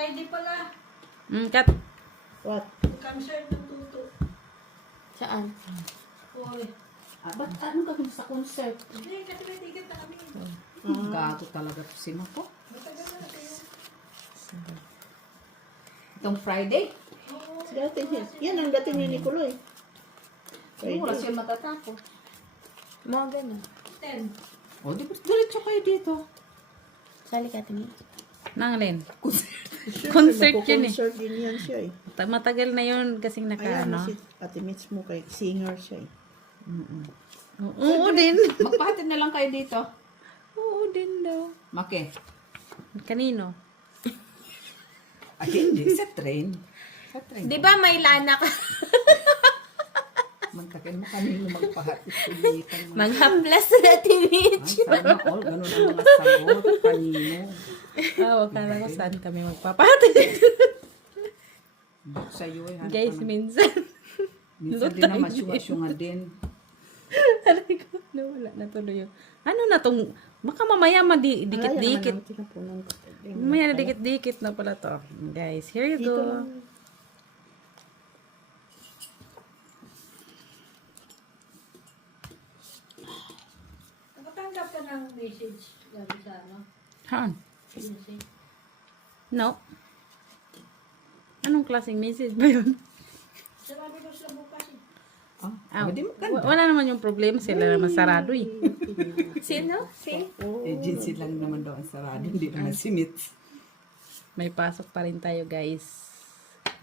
Friday pala. Kat. What? Concert ng tuto. Saan? Hoy. Ba't ano ka sa concert? Hindi, kasi may ticket na kami. Gago talaga to si Mako. Matagal na kayo. Itong Friday? Oo. Dating yan ang dating ni Nicoloy. Siguro siya matatapos. Mga ganun. 10. O, di ba diretso kayo dito? Sali ka tingin. Nangalin. Concert yun eh. Concert din yan siya eh. Matagal na yun kasing Ayan naka, ano. si Ate Mitch mo kay singer siya eh. Oo din. Magpahatid na lang kayo dito. Oo din daw. Make. Kanino? Ay, hindi. Sa train. Sa train. Di ba may lana ka? Magtakin mo kanino magpahatid. Pilitan mo. Maghaplas na Mitch. Ay, sana all. Ganun ang mga sagot. Kanino. Wag ka lang kung saan kami magpapatid. Buk sa'yo eh. Guys, minsan. Minsan din naman syunga-syunga din. Aray ko, wala na tuloy yun. Ano na tong, baka mamaya dikit-dikit. Mamaya na dikit-dikit na pala to. Guys, here you go. Nakatanggap ka ng message gabi sa ano? Han? Message. No. Anong klaseng message ba yun? Sabi ko sila bukas eh. Ah, Pwede mo ganda. wala naman yung problema. Sila naman sarado eh. Sino? Si? Agency lang naman daw ang sarado. Hindi naman si Mitch. May pasok pa rin tayo guys.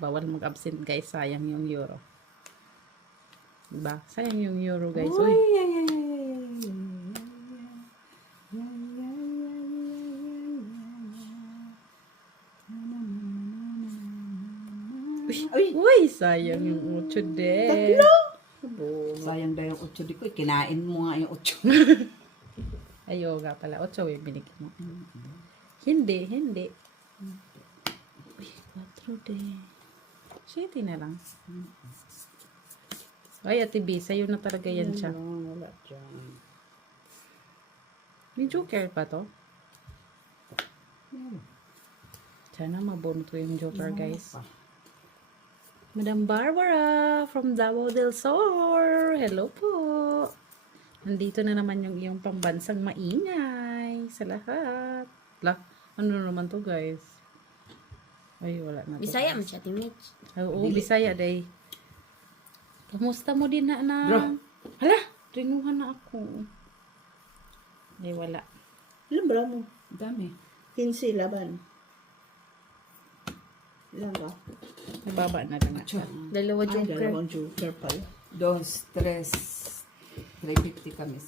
Bawal mag-absent guys. Sayang yung euro. Diba? Sayang yung euro guys. Uy. Uy, sayang yung 8 din. Sayang daw yung 8 di ko. Kinain mo nga yung 8. Ayoga pala. 8 yung binigay mo. Hindi. Uy, 4 din. 7 na lang. Ay, Ate B, sa'yo na talaga yan siya. Wala dyan. May joker pa to? Sana mabunot ko yung joker, guys. Madam Barbara from Davao del Sur. Hello po. Nandito na naman yung iyong pambansang maingay sa lahat. Ano naman to, guys? Ay, wala na to. Bisaya mo siya, Mitch. Oo, Bisaya day. Kamusta mo din na Bro. Hala, rinuhan na ako. Ay, wala. Ilan ba mo? Dami. 15 laban. Ilan ba? Nababa na lang. Dalawa Ay, joker. dalawang joker pala. 2, 3, 350 kami.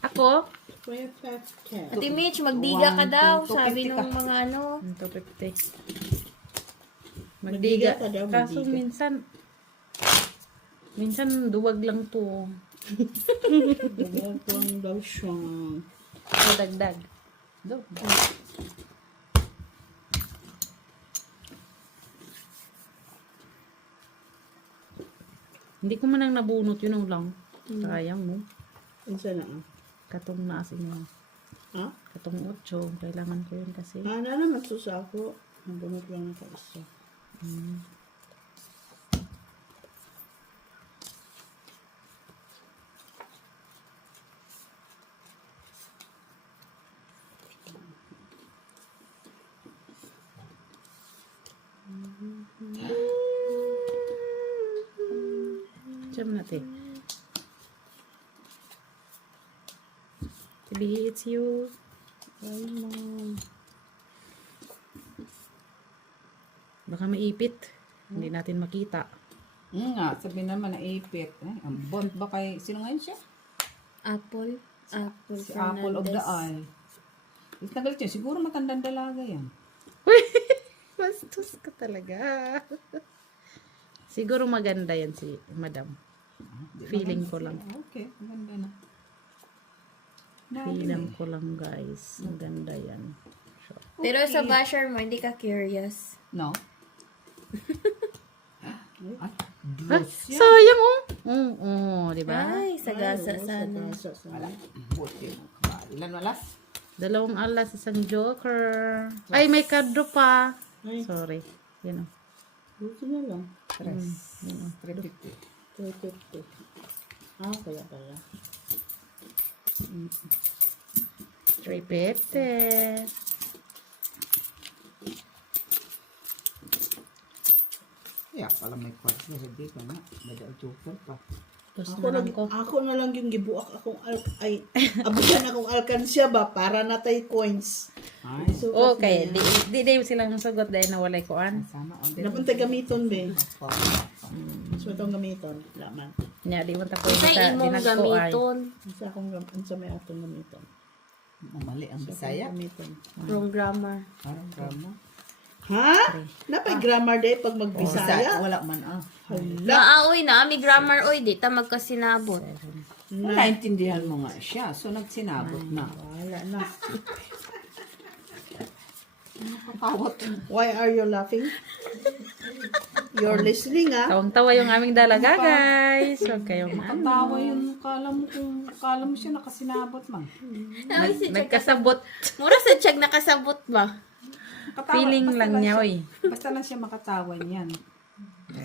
Ako? Square factor. Ate Mitch, magdiga ka daw. 1, 2, Sabi 250 nung mga ano. 250. Magdiga Magdiga. ka daw, Kaso magdiga. minsan duwag lang to. Dalawang daw siyang Dagdag. Hindi ko man lang nabunot yun lang. Sayang mo. isa na Katong naasin mo. Ha? Katong 8. Kailangan ko yun kasi. Na naman susako. Nabunot lang na isa. Diyan natin. Sabi, it's you. Ay, ma'am. Baka maipit. Hindi natin makita. Nga, sabi naman na ipit. Ang bond ba kay, sino ngayon siya? Apple. Apple Si Apple of the Fernandez. Eye. Is nagalit yun. Siguro matandang dalaga yan. Bastos ka talaga. Siguro maganda yan si Madam. Feeling ko lang. Okay, maganda na. Feeling ko lang guys. Maganda yan. Pero sa basher mo, hindi ka curious. No? Ay, Ah, Diyos yan. sayang oh. Oo, di ba? Ay, sagasa sana. Wala. Buti mo. Ilan walas? 2 alas, 1 joker. Ay, may kadro pa. Ay, Sorry. Yun o. buti na lang. Tres. 350. 350. Ah, kaya pala. 350. Yeah, pala may kwarto sa dito na. May joker pa. Tapos Ako, na lang ko. ako na lang yung gibuak akong abutan akong alkansya ba para natay coins. Ay, Sukat Okay. na yan. Di silang sagot dahil nawalay ko an. sana on Napantay gamiton be. pa. So itong gamiton, laman. Nya, di mo ta pwede Sa sa imong dinagko ay. gamiton. Isa akong sa may atong gamiton. Mali ang Bisaya. Gamiton. Wrong grammar. Parang drama. Ha? Napay grammar day pag magbisaya? Wala man ah. Hala. Naaoy na, may grammar oy, di ta magkasinabot. Naintindihan mo nga siya. So nagsinabot na. Wala na. Nakakawat. Why are you laughing? You're listening, ah. Tawang-tawa yung aming dalaga, guys. Huwag kayong Makatawa yun. Kala mo siya nakasinabot man. Ay, si Chag. nagkasabot. Mura sa Chag nakasabot ba? Nakatawa. Feeling Basta lang niya, siya- oy. Basta lang siya makatawa niyan.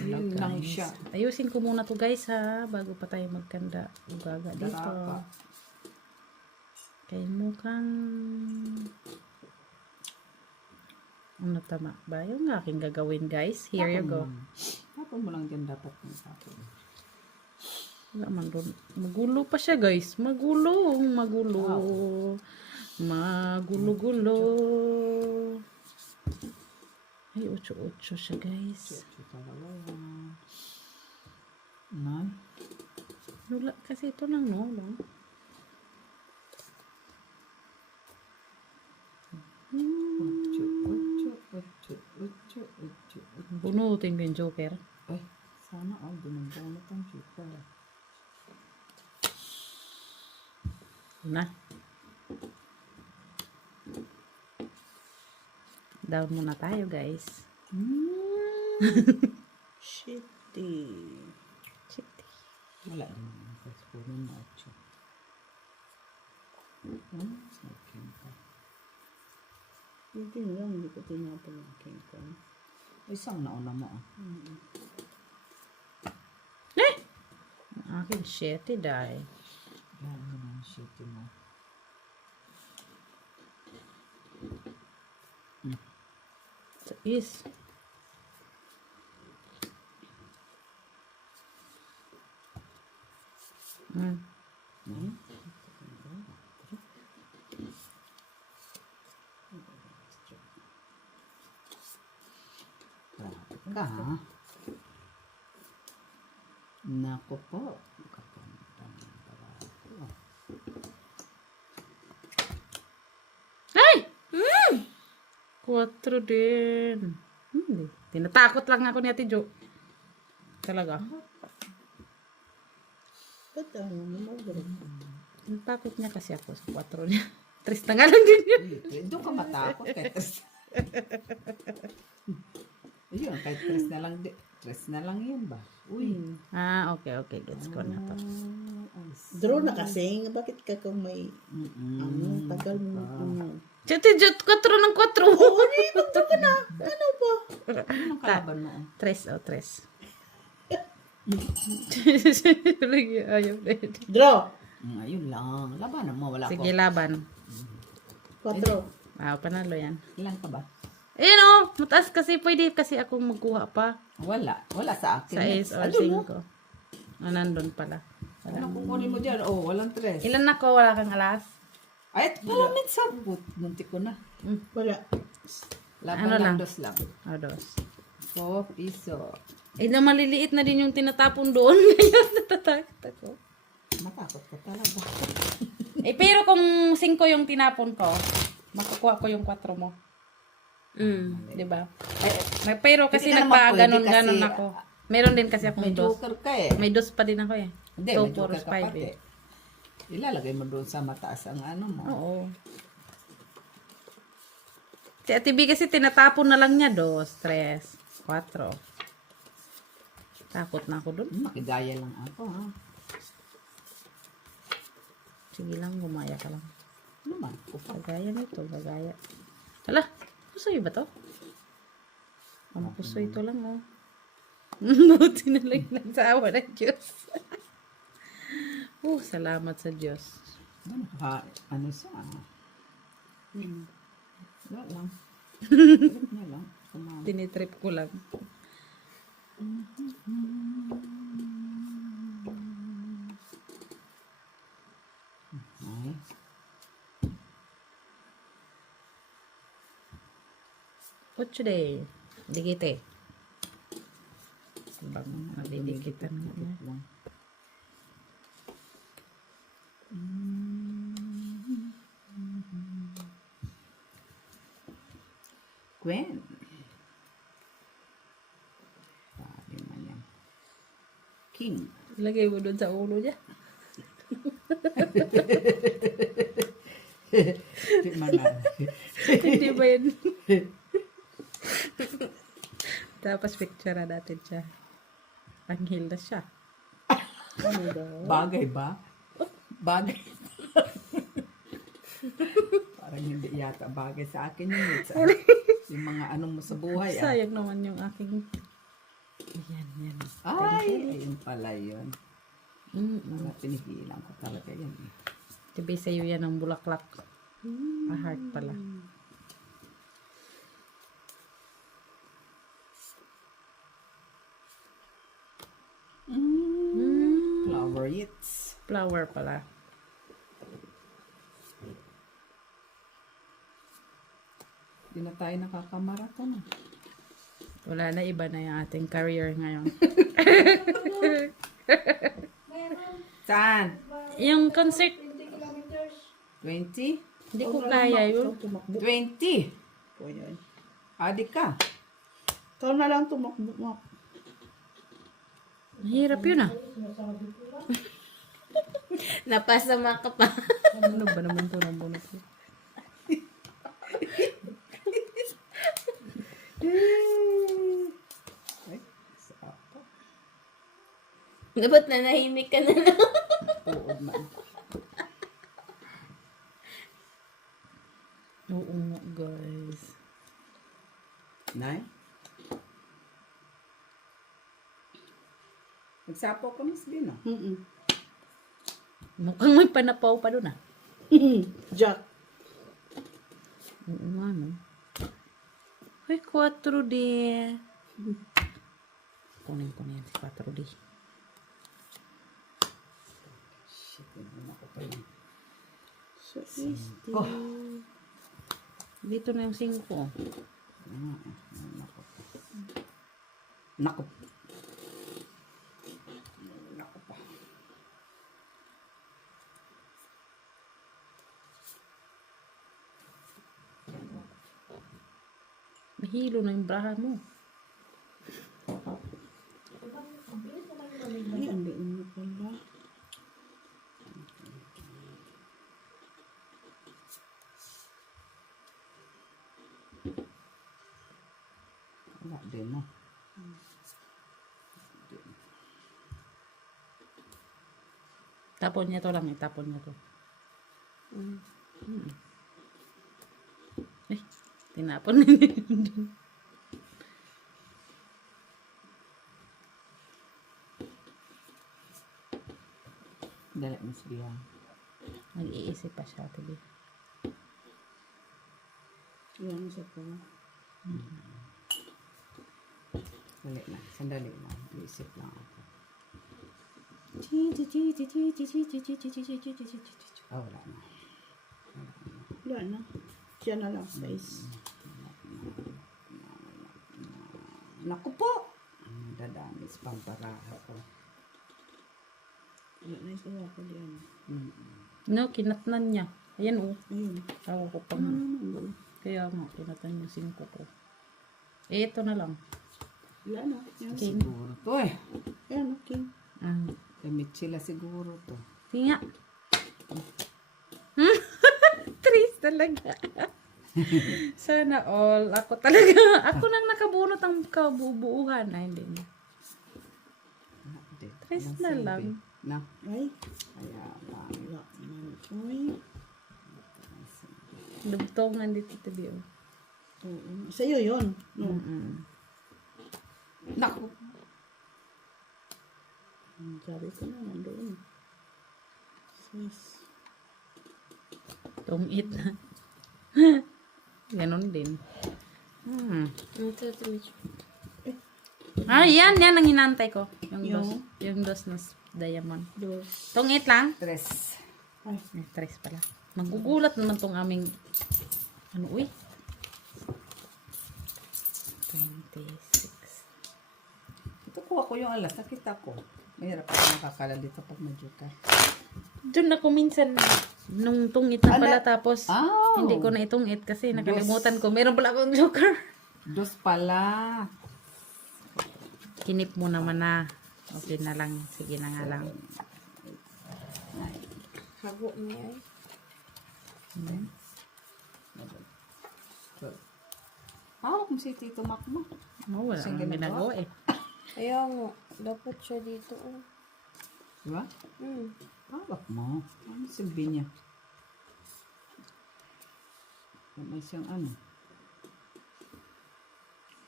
Yun lang siya. Ayusin ko muna to guys ha, bago pa tayo magkanda. Ugaga dito. Darapa. Kay mukhang... Ano tama ba? Yung aking gagawin guys. Here you go. Tapon mo lang dyan dapat yung tapon. Wala man doon. Magulo pa siya guys. Magulo. Magulo-gulo. Ay, 8-8 siya guys. Nay. Wala kasi ito lang no. Bunutin ko yung joker. Ay, sana binubunot ang joker. Na. Down muna tayo, guys. Shitty. Shit. Wala naman. Kasi puro na 8. Smoking pa. Hindi lang, hindi ko tinapon ang king ko. Isang nauna mo ah. Ang aking shitty die. Yan mo na ang shit mo. So, is. Ka ha? Nako po. Kapantang barako. Ay! 4 din. Tinatakot lang ako ni Ate Jo. Talaga. Ba't ano naman ba? Natakot niya kasi ako sa 4 niya. 3 na nga lang din yun. Doon ka matakot kay Tres. Ayun, kay Tres na lang. Tres na lang yun ba? Uy. Ah, okay. Gets ko na to. Draw na kasi. Bakit ka kung may ano, tagal mo ano. Ate Jo, 4 ng 4. Oo, di, magdraw ka na. Ano ba? Anong kalaban mo? 3. Lagi ayaw na yun. Draw. Ayun lang. Labanan mo. Wala Sige, ko. laban. 4. Panalo yan. Ilan ka ba? Ayun o, mataas kasi pwede kasi akong magkuha pa. Wala. Wala sa akin. Sa ace or 5. Nandun pala. Anong kukunin mo dyan? Oh, walang Tres. Ilan na ko? Wala kang alas? Ay, palamit sa put. Munti ko na. Wala. Laban Ano lang? lang. Dos lang. O, 2. 4 piso. Na maliliit na din yung tinatapon doon. Ngayon, natatakot ako. Matakot ka talaga. Pero kung 5 yung tinapon ko, makukuha ko yung 4 mo. Diba? Pero kasi Hindi ka naman nagpa-ganon pwede kasi, ako. Meron din kasi akong May 2. joker ka eh. May 2 pa din ako eh. Hindi, 2, may joker 4, ka 5 pati. eh. Ilalagay mo doon sa mataas ang ano mo. Oo. Si Ate B kasi tinatapon na lang niya. 2, 3, 4. Takot na ako dun. Makigaya lang ako ha. Sige lang, gumaya ka lang. Ano man? Kupag. Gagaya nito, gagaya. Hala, gusto ba to? Pampuso ito lang, oh. Buti na lang nagsawa ng Diyos. Salamat sa Diyos. Ano siya? Wala lang. Wala lang. Kumama. Tinitrip ko lang. Ay. What's today? Digite. Bang madidikitan mo na. Lang. Gwen. Pwede man yan. King. Ilagay mo doon sa ulo niya. Di man na. Hindi ba yun? Tapos picture natin siya. Anghel na siya. Ano daw? Bagay ba? Bagay. Parang hindi yata bagay sa akin yun. Yung mga anong mo sa buhay. Sayang naman yung aking... Yan. Ay, ayun pala yun. Mga pinigilan ko talaga yan. Diba sa'yo yan ang bulaklak. A heart pala. Flowers. Flower pala. Hindi na tayo nakakamarathon. Wala na, iba na yung ating career ngayon. Saan? Yung concert, 20 kilometers. 20? hindi ko kaya yun. Tumakbo 20? ko yan. Adik ka. Ikaw na lang tumakbo mo. Mahirap yun ah. Napasama ka pa. Ano ba naman ito ng bunot ko? Ay, sarap. Dapat nanahimik ka na lang. Tuod man. Oo nga guys. Nay? Nagsapo ka mas din, ah. Mukhang may panapaw pa doon ah. Jack. Oo nga no. Uy, 4D. Kunin ko na yan si 4D. Shit, yun ako pa yun. So easy. Oh. Dito na yung 5. Nako. Nako. Nako pa. Mahilo na yung braha mo. Ay, ang liin mo pala. Wala din, no? Tapon niya to lang, itapon niya to. Eh, tinapon na niya yun. Dali, Miss Bia. Nag-iisip pa siya, tibi. Yan sa pa. Dali lang. Sandali lang. Iisip lang ako. Ah, wala na. Wala na. Siya na lang, guys. Naku po! Dadamis pang paraha ko. Wala na yung ko diyan. No, kinatnan niya. Ayan oh. Ayun. Tawa ko pa nga. Kaya nga, kinatan yung 5 ko. Eh, ito na lang. Wala na. Yan. King. Siguro to eh. Ayan, okay. Michila siguro to. Tinga. Tris talaga. Sana all. Ako talaga. Ako nang nakabunot ang kabubuuhan. Ay, hindi na. Tres na lang. Na. Ay, Kaya lang. wala naman. Uy. Dugtongan dito tabi oh. Oo. Sa'yo yun. No. Naku. Sabi ko na, nandoon. Sis. Tungit. Ganon din. Ito, Mitch. Yan ang hinantay ko. Yung? Yung dos na diamond. Dos. Tungit lang. Tres. Ay, Tres pala. Magugulat naman tong aming ano, uy. 26. Ito kuha ko yung alas. Nakita ko. Mahirap ako nakakala dito pag mag-joker. Doon ako minsan nung tungit na pala tapos Oh. hindi ko na itungit kasi nakalimutan ko. Meron pala akong joker. Dos pala. Kinip mo naman na. Okay na lang. Sige na nga lang. Hago niya ay. Hawak mo si Tito Mac mo. Oh, wala Sige akong na ginagawa eh. Ayaw mo. Dapat siya dito. Oh. Diba? Hawak mo. Ano silbi niya? May siyang ano.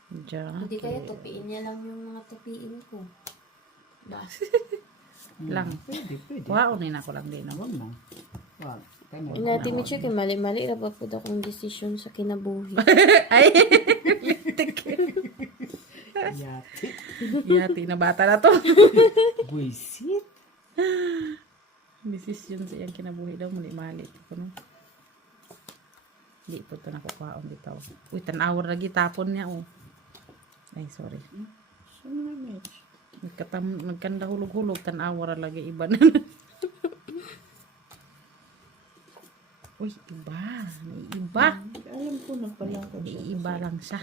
Diyan. Hindi kaya tupiin niya lang yung mga tupiin ko. Lang. Pwede. Wow, ako lang din. Huwag mo. Wag. Kanya. Inati Mitch kay mali-mali ra ba pud akong desisyon sa kinabuhi. Ay! Yati. Yati na bata na to. Buisit. Desisyon sa iyang kinabuhi daw. Mali-mali. No? Hindi po ito nakukuhaon dito. Uy, tanawar lagi tapon niya. Oh. Ay, sorry. saan na match? Nagkanda hulog-hulog. Tanawar lagi. Iba na. Uy, iba. Naiiba. Alam ko na pala ko siya. Naiiba lang siya.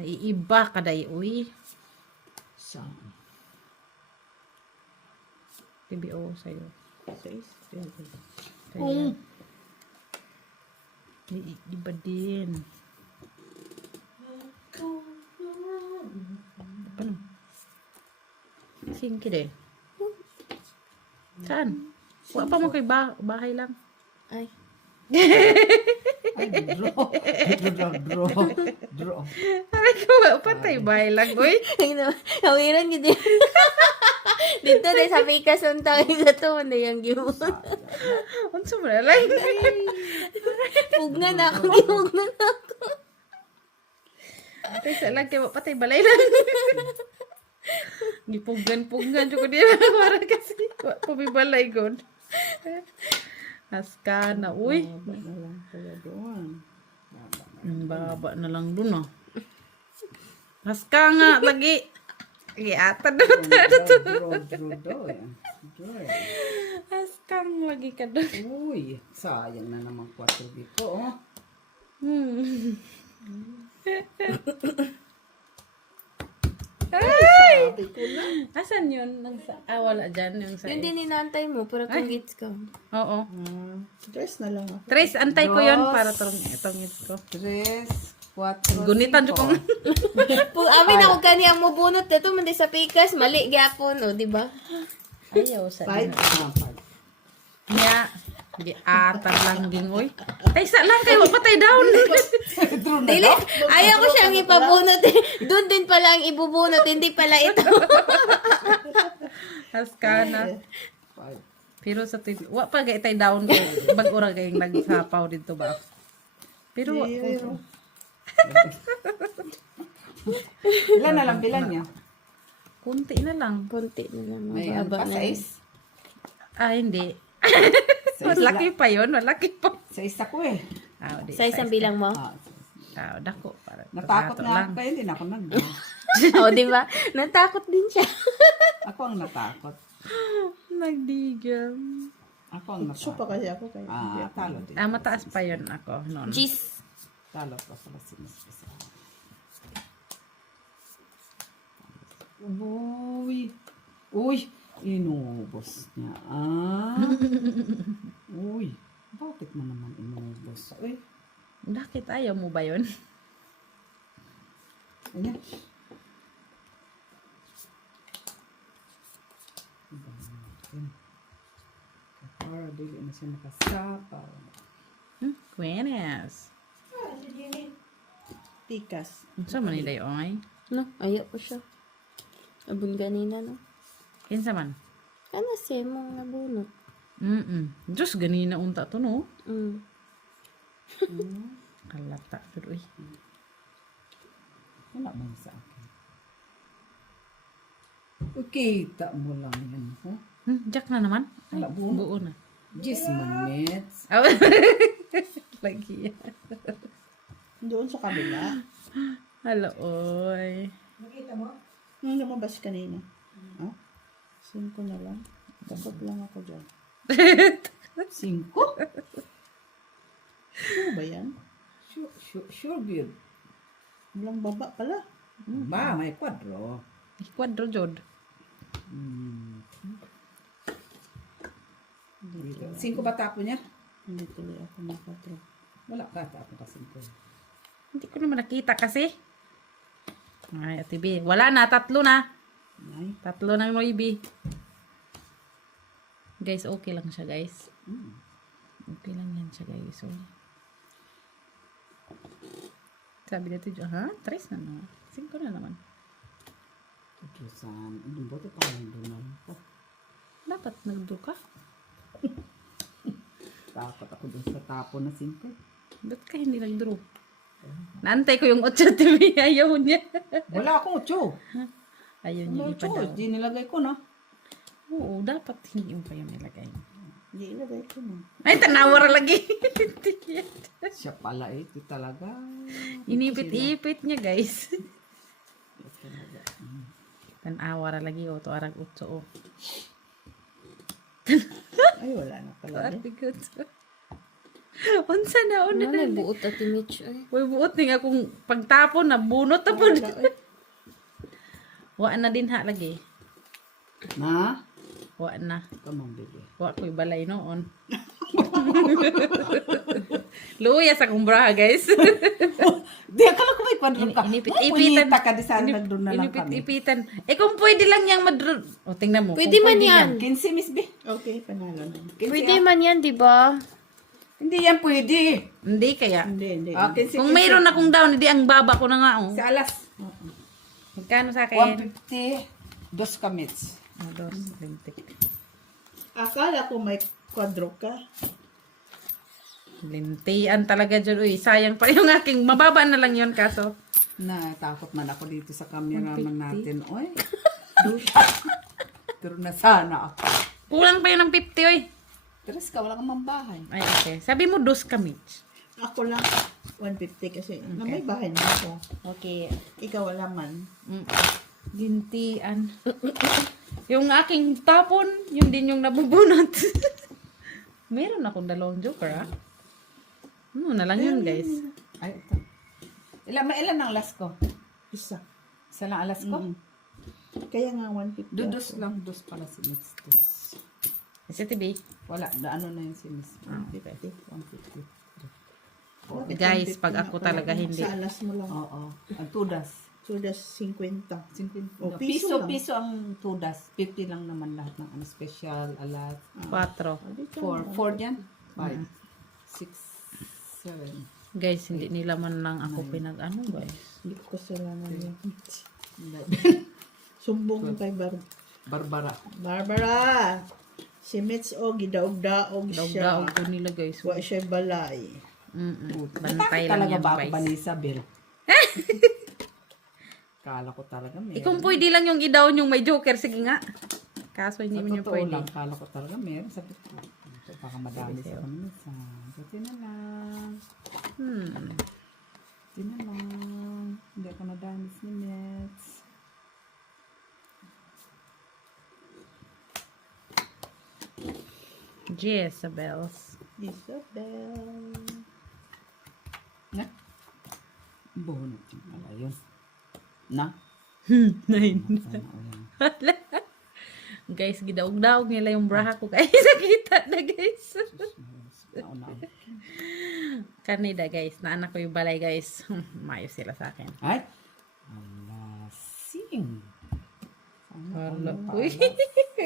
Naiiba kaday. Uy. Saan? TBO sa'yo. Sais. Kaya, iba din. Paano? Singki din. Saan? Wala pa mo kay bahay lang. Ay. Ay, draw. Aray ko, patay bahay lang. Uy. Hawiran gid. Dito na sa pikas untang sa to na yung giwon. Unsa mo na lang? Pugna na ako, gihugna na ako. Patay sa lang kay patay balay lang. Gipugan-pugan jud ko diya para kasi pabibalay god. Haska na, uy. Baba na lang pala doon. Ang baba na lang dun, ah. Haska nga, lagi. Ata na Draw. Haska nga, lagi ka dun. Uy, sayang na naman 4 biko, oh. Ay! Sabi ko na. Asan yun? Wala dyan. Yung sa... Yun din inantay mo para kung gits ka. Oo. Dress na lang ako. Trace, antay ko yun para itong hits ko. 3, 4, Gunitan dyan kong... Pag amin ako kaniyang mo bunot na to, mandi sa pikas, mali gyapon, o, di ba? Ayaw sa... 5. Nya. Di atar lang din, uy. Taysa lang kayo, patay down. Dili, ayaw ko siyang ipabunot. Doon din pala ang ibubunot, hindi pala ito. Haska na. Pero sa TV, wa pa gay tay down ko. Bag-ura kayong nagsapaw dito ba? Pero wa ko. Ilan na lang bilan niya? Kunti na lang. Konti na lang. May ano mababa pa, na. 6? Hindi. Malaki pa yun. Malaki pa. 6 ako eh. Di, Sa isang bilang mo? dako. Para, Natakot barato nga lang. ako kaya hindi na ako nag O, di ba? Natakot din siya. Ako ang natakot. Nagdigam. Ako ang So pa natakot. kasi ako kaya. Talo din. Mataas pa yun ako. Noon. Jeez. Talo pa pala sinisipisa. Uy! Inubos niya. Uy! Bakit mo naman inubos? Uy! Bakit ayaw mo ba yun? Ayan. Kapara, dili na siya nakasapaw. Kwenes. Tikas. Saan man nila yun ay? No, ayaw ko siya. Abon ganina, no? Kinsa man? Kana siya mong nabunot. Diyos, ganina unta to, no? Kalata. Pero, uy. Wala man sa akin. Kita mo lang yan. Huh? Jack na naman. Ay, Wala, buo. buo na. 10 minutes. Lagi yan. Doon sa kabila. Hello, oy. Nakita mo? Nung lumabas kanina. Ah? 5 na lang. Dapat lang ako dyan. 5? Ano ba yan? Sure good. Walang baba pala. Ba, may kwadro. Kwadro, Jod. Dito. 5 ba tapo niya? Hindi tuloy ako nakatro. Wala ka tapo ka 5. Hindi ko naman nakita kasi. Ay, Ate B. Wala na, 3 na. Ay, 3 ng Noibi. Guys, okay lang siya, guys. Okay lang yan siya, guys. So, sabi dito, ha? 3 na naman. 5 na naman. Tutusan. Ang buti pa lang doon na. Dapat nagdo ka. Dapat ako doon sa tapo na 5. Ba't ka hindi nagdraw? Naantay ko yung 8 TV. Ayaw niya. Wala akong 8. Ayaw Ano niya 8? ipadaw. Di nilagay ko na. Oo, dapat hindi mo pa yung nilagay. hindi ilagay ko na. Ay, tanawar lagi. Siya pala ito talaga. Inipit-ipit niya, guys. Tanawar lagi. O, to arag 8. O. Ay, wala na pala. Ate ko to. Unsa na, una Ano, na. buot at Mitch, ay. Uy, buot ni nga kung pagtapon na, bunot na po. Wala, ay. Wa na din ha lagi. Na? Wa na. Kamang bebe. Wa ko'y balay noon. Luya sa kumbra, guys. Di, akala ko may kwadro ka. Inipit-ipitan. Punita ka di sana nagdoon na lang kami. Inipit-ipitan. Eh, kung pwede lang yang madro... O, tingnan mo. Pwede Kung man yan. 15, Miss B. Okay, panalo na. 15, Pwede man yan, di ba? Hindi yan pwede. Hindi kaya. Hindi. Ah, 15, Kung mayroon akong down, hindi ang baba ko na nga, oh. Sa alas. Magkano sa akin? 150. Dos kamits. Oh, 220. Akala ko may kwadro ka. Lintian talaga dyan. Uy, sayang pa yung aking. Mababa na lang yun, kaso. Natakot man ako dito sa cameraman 150. natin. Oy. Pero na sana ako. Kulang pa yun ng 50, oy. Teres ka, wala kang mambahay. Ay, okay. Sabi mo, 2 kami. Ako lang 150 kasi na may bahay na ako. Okay. Ikaw wala man. Gintian. Yung aking tapon, yun din yung nabubunot. Meron akong 2 joker, ha? Na lang yun, guys. Ay, ito. Ilan ang alas ko? Isa. Isa lang alas ko? Kaya nga 150. Dos lang, dos pala si Miss. Dos. Kasi TV. Wala, ano na yun si Miss. 150. 150. Guys, pag ako talaga hindi. Sa alas mo lang. Oo. Ang tudas. So that's 50. 50. Oh, piso lang. Piso ang tudas. 50 lang naman lahat ng ano, special, alat. 4. 4 dyan? 5, 6, 7. Guys, hindi nila man lang ako pinag-ano, guys. Hindi ko kasalanan yan. Sumbong kay Barbara. Barbara! Si Mitch o gidaog-daog siya. Daog-daog ko nila, guys. Wa siya balay. Bantay lang Talaga yan, ba ako guys. ba ni Isabel? Kala ko talaga meron. Kung pwede lang yung i-down yung may joker, sige nga. Kaso hindi Sa mo yung totoo pwede. lang, kala ko talaga meron. Sabi ko, ito baka madami sa kanisa. Buti na lang. Buti na lang. Hindi ako nadami sa minutes. Jezebels. Isabel. Na? Bunot yung pala yun. Na? 9. Sana o yan. Guys, gidaog-daog nila yung braha ko. Guys, nakita na, guys. Nauna. Kanida, guys. Naanak ko yung balay, guys. Maayos sila sa akin. Ay? Alasing. Hala. Uy,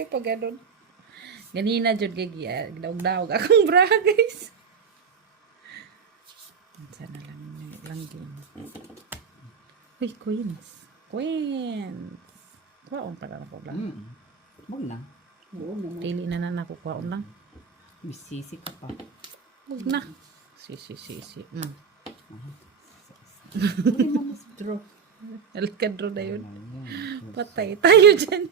pag ganun. Ganina, Jod, gagi. Gidaog-daog akong braha, guys. Sana lang game. Uy, coins. Queens. Kuwaon pa na ako lang. Huwag na. Oo naman. Dili na na ako kuwaon lang. Misisi ka pa. Huwag na. Si. Hindi mo mas draw. Alkadro na yun. Ayan. Patay tayo dyan.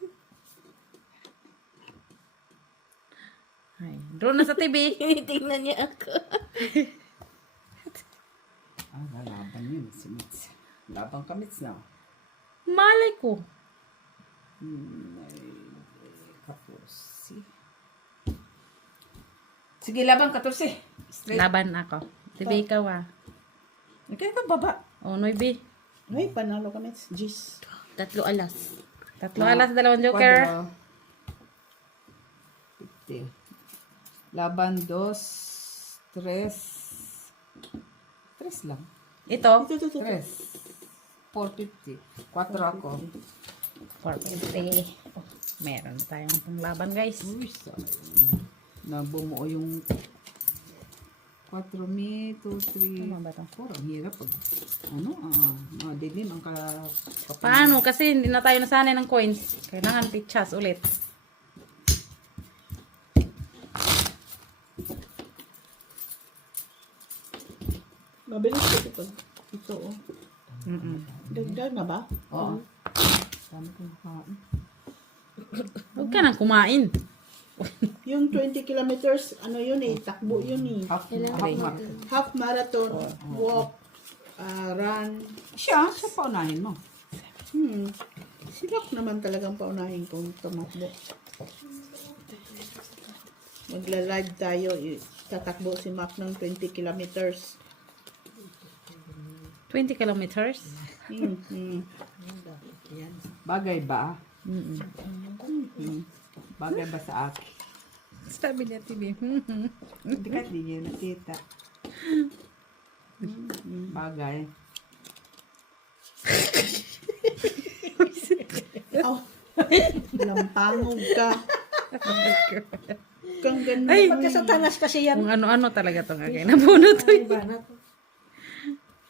Ay, draw na sa TV. Tinitingnan niya ako. Laban yun. Si Mitz. Laban ka, Mitz na. Malay ko. Kapusi. Sige, laban 14. Straight. Laban ako. TV ikaw ah. Okay ka baba. O, Noybe. Ay, panalo kami. Gis. 3 alas. 3 alas, 2 joker. Kwadro. 50. Laban 2, 3. 3 lang. Ito. Ito. 3. 450. 4 ako. 450. Meron tayong panglaban guys. Uy, sayang. Nabumuo yung 4 mi, 2, 3, Ano ba ito? 4. Ang hirap pag, mga dilim ang Paano? Kasi hindi na tayo nasanay ng coins. Kailangan pitchas ulit. Mabilis ito pag ito, oh. Dagdag na ba? Oo. Dami kong kain. Huwag ka nang kumain. Yung 20 kilometers, ano yun eh, takbo yun eh. Half mark. Half marathon, walk, run. Siya paunahin mo. Si Mac naman talagang paunahin kong tumakbo. Magla-live tayo, tatakbo si Mac ng 20 kilometers. 20 kilometers. Bagay ba? Bagay ba sa akin? Sabi niya, TV. Hindi ka di niya nakita. Bagay. Oh, lampangog ka. Kang ganda. Ay, Magkasatanas kasi yan. Kung ano-ano talaga itong aking nabunot.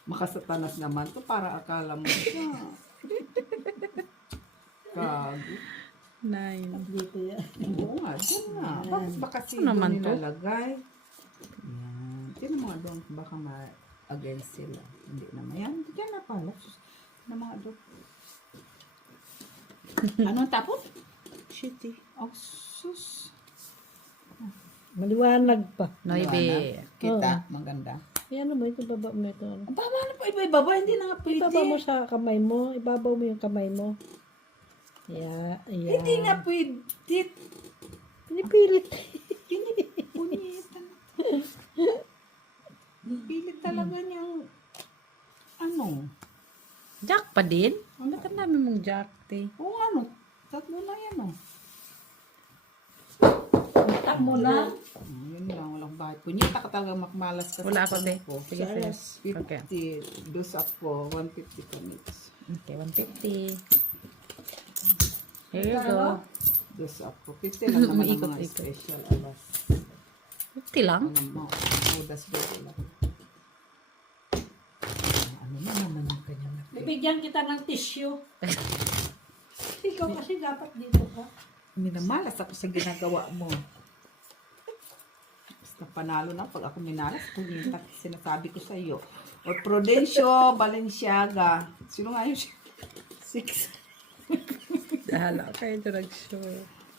Makasatanas naman to para akala mo. Kago. 9. Dito yan. Oo nga, dyan na. Bakit ba kasi Ano naman doon to? nilalagay? Yan. Tinan mga doon, baka ma-against sila. Hindi naman. Yan, dyan na pala. Sus, na mga doon. Anong tapos? Shitty. Oh, sus. Maliwanag pa. Noibe. Kita, maganda. Yan naman, ito baba mo ito. Ang baba na po, iba-ibaba, hindi na nga pwede. Ibaba mo sa kamay mo. Ibabaw mo yung kamay mo. Yeah. Hindi nga pwede. Pinipilit. Punitan. Pilit talaga niyang, Jack pa din? Ang ba't ang dami mong jack, te? Oo tatlo na yan, Tap mo lang. Yun lang, walang bahay. Punyeta ka talaga makmalas ka. Wala ako, te. ko. Sige, sige. Okay. 50, dos ako, 150 ka mix. Okay, 150. Here you go. Dos ako. 50 lang naman ang mga Ikot-ikot. special alas. 50 lang? Ano mo, udas ba lang. Ano na naman ang kanya na. Bibigyan kita ng tissue. Ikaw kasi dapat dito ka. Minamalas ako sa ginagawa mo. Basta panalo na pag ako minalas, punyeta sinasabi ko sa iyo. O Prudencio Balenciaga. Sino nga yun siya? 6. Hala, kayo ito nag-show.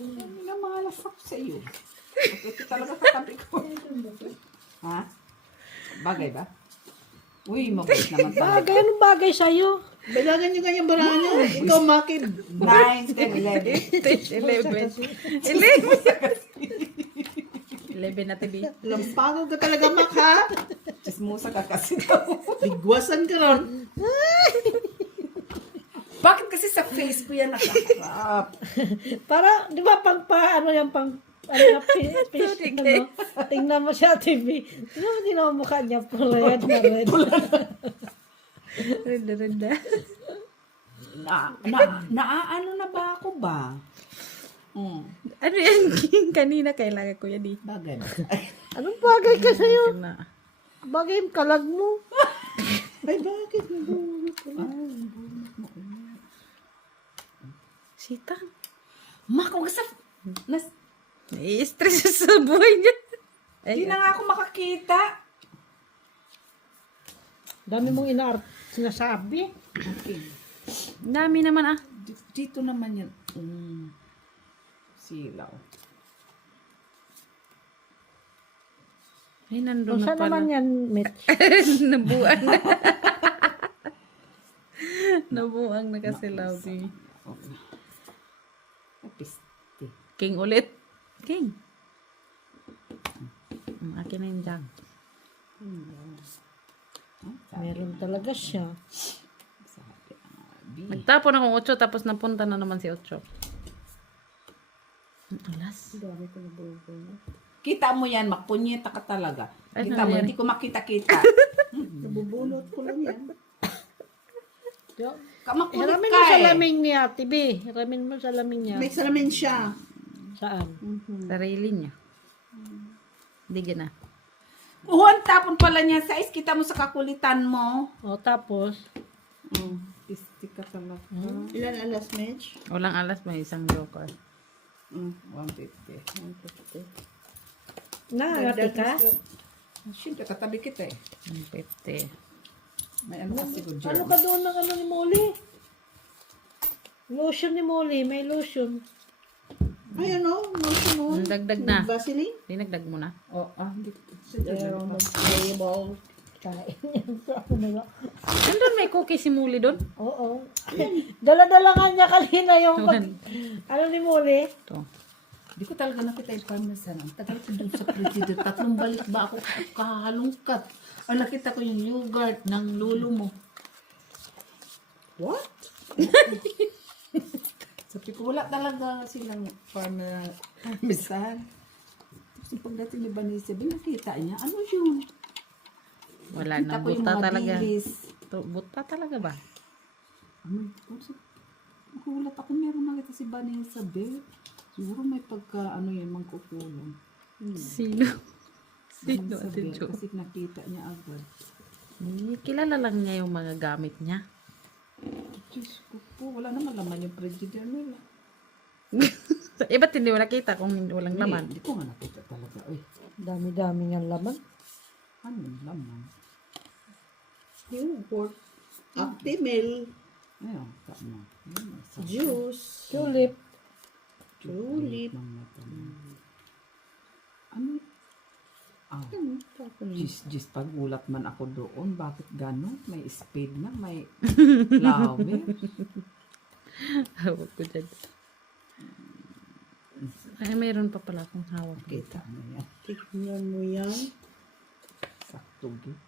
Minamalas ako sa iyo. Ito talaga katabi ko. Ha? Bagay ba? Uy, mabait naman talaga. Bagay, anong bagay sa'yo? Balagan yung kanyang barahan niya. Ikaw, Makib. 9, 10, 11. 11 na, TV. Lampangog ka talaga, Mac, ha? Chismosa ka kasi daw. Bigwasan ka ron. Bakit kasi sa face ko yan nakaharap? Para, di ba, ano yung ano na, fish, ano? Tingnan mo siya, TV. Tingnan mo mukha niya, pula yan na red. Renda. Naaano na ba ako ba? Ano yan? Kanina kailangan ko yan eh. Bagay ba? Anong bagay ka sa'yo? Na. Bagay yung kalag mo. Ay, bakit? Sitang. Ma, kung sa... Nai-stress sa buhay niya. Hindi na nga ako makakita. Dami mong sinasabi. Okay. Dami naman ah. Dito naman yan. Silaw. Ay, O nandun na saan pala. naman yan, Mitch? Nabuang na. Nabuang na kasi Laubi. Piste. King ulit. King. Akin na yung jug. Meron talaga siya. B. Nagtapon akong 8 tapos napunta na naman si 8. Ang alas. Dami ko na buo. Kita mo yan, makunyeta ka talaga. Ay, Kita mo, nangyari. hindi ko makita-kita. Nabubunot ko lang yan. Kamakulit Hiramin ka mo sa eh. laming niya, Tibi. Hiramin mo sa laming niya. May salamin siya. Saan? Sarili niya. Hindi na. Uwan, tapon pala niya sa is. Kita mo sa kakulitan mo. O tapos, Piste ka talaga. Ilan alas, Mitch? Walang alas, may isang joker. 150. nakangati ka? Siyempre, katabi kita eh. 50. May ano kasi ko, Ano germ. ka doon ng ano ni Molly? Lotion ni Molly, may lotion. Ay, ano? Motion mo? Dagdag na. Vaseline? Dinagdag mo na. Oh, hindi. Pero mag-table. Kain yan sa ano na. Nandun may cookie si Muli doon. Oo. Dala-dala nga niya kanina yung ano ni Molly. Ito. Hindi ko talaga nakita yung parmesan. Ang tagal ko dun sa president. 3 balik ba ako kahalungkat? O nakita ko yung yogurt ng lolo mo. What? Sabi ko, wala talaga silang parmesan. Tapos yung pagdating ni Vanessa, nakita niya, ano yun? Wala na. Kita ko yung Buta mga talaga. dilis. Buta talaga ba? Nakulat ako, meron nakita si Vanessa, Bel. Siguro may pagka, ano yun, mangkukulong. Sino? Sino Vanessa, Ate Bel, Jo? kasi nakita niya agad. Kilala lang niya yung mga gamit niya. Diyos ko po, wala naman laman yung president nila. Ba't hindi mo nakita kung walang laman? Hindi ko nga nakita talaga. Uy, Dami-dami niyang laman. ano yung laman? Yung pork. Actimel. Ayun, tama. Ayun, sa Juice. Tulip. Tulip. mga tanong. Ano? Ah, Tapon. Jis, pagulat man ako doon. Bakit gano'n? May speed na, may lawe. Hawak ko dyan. Ay, mayroon pa pala akong hawak. Kita mo yan. Tignan mo yan. Sakto, gid.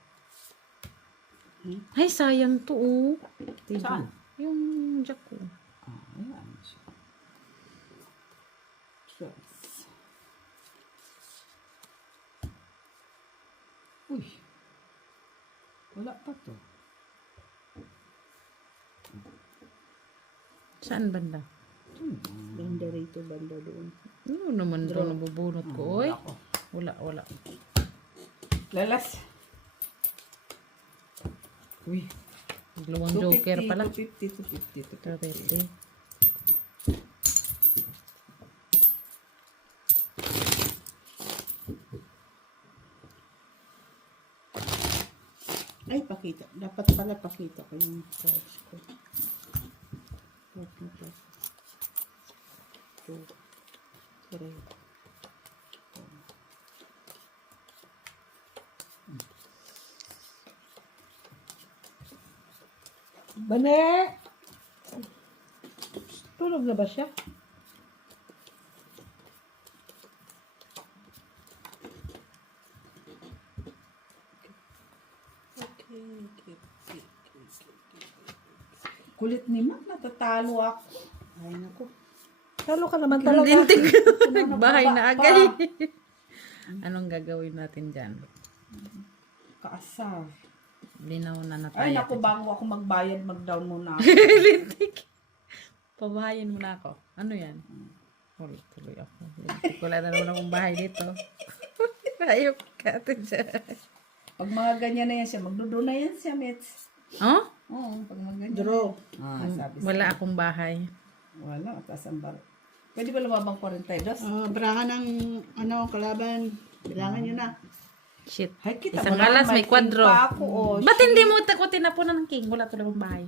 Ay, sayang to oh. Diba? Saan? Yung jack ko. Ah, ayan siya. Trust. Uy. Wala pa to. Saan banda? Banda rito, banda doon. Ano naman daw nabubunot ko, oy? Wala ko. Wala. Lalas. Uy. Dalawang joker pala. 250. 250. Ay, pakita. Dapat pala pakita ko yung cards ko. Plus. 2, 3. Bane! Tulog na ba siya? Kulit ni Mac, natatalo ako. Ay, naku. Talo ka naman talaga. Dintig. Nagbahay na agad. Anong gagawin natin dyan? Kaasar. Linaw na na tayo. Ay, naku, bago ako magbayad, mag-down muna ako. Pabahayin mo na ako. Ano yan? Tuloy ako. Lintik ko lang na naman akong bahay dito. Ayok ka ito dyan. Pag mga ganyan na yan siya, magdudo na yan siya, Mets. Oh? Oo, pag mga ganyan. Draw. Ah, sabi Wala akong bahay. Wala, mataas ang bar. Pwede ba lumabang 42? Barahan ng kalaban. Bilangan nyo na. Shit. Hay, kita Isang mo naman, alas, may king kwadro. pa ako, oh, Ba't hindi mo ko tinapunan ng king? Wala talagang bahay.